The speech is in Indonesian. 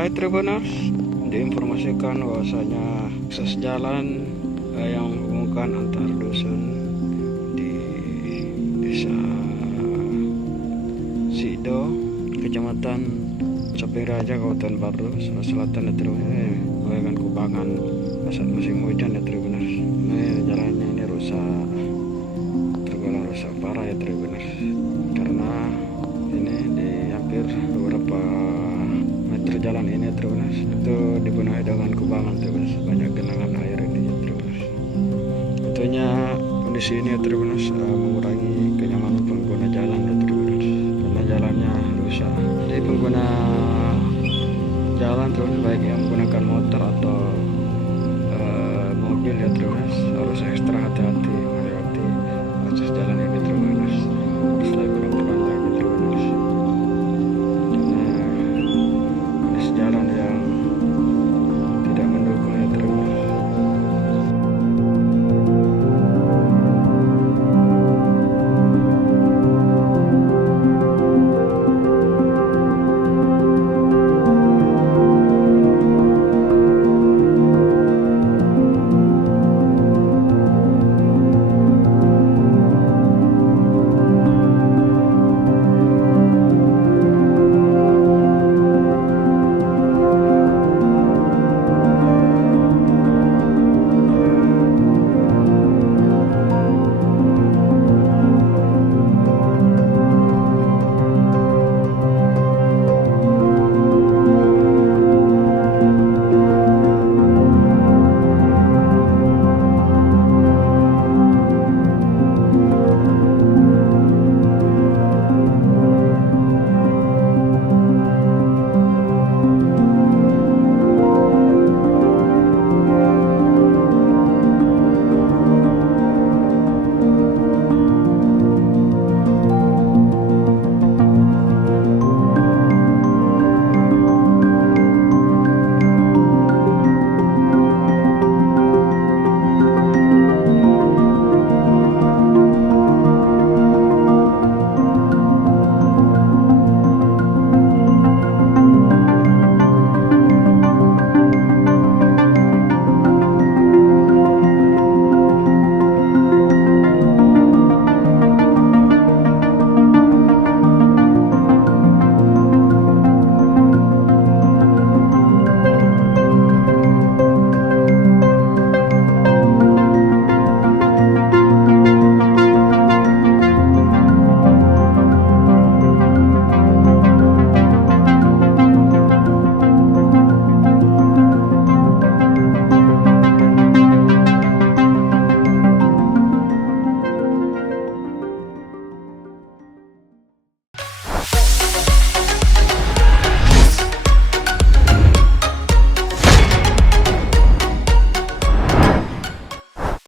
Hai Tribuners, diinformasikan bahwasanya akses jalan yang menghubungkan antar dusun di desa Sido, kecamatan Samping Raja, Kabupaten Pardu, Sulawesi Selatan ya Tribuners, menggunakan kubangan saat musim hujan ya Tribuners. Ini jalannya ini rusak, tergolong rusak parah ya Tribuners, karena ini di hampir beberapa meter jalan ini Tribuners itu dipenuhi dengan kubangan Tribuners, banyak genangan air ini ya Tribuners. Tentunya kondisi ini ya Tribuners mengurangi kenyamanan pengguna jalan ya Tribuners, karena jalannya rusak. Jadi pengguna jalan Tribuners, baik yang menggunakan motor atau mobil ya Tribuners, harus ekstra hati-hati melewati akses jalan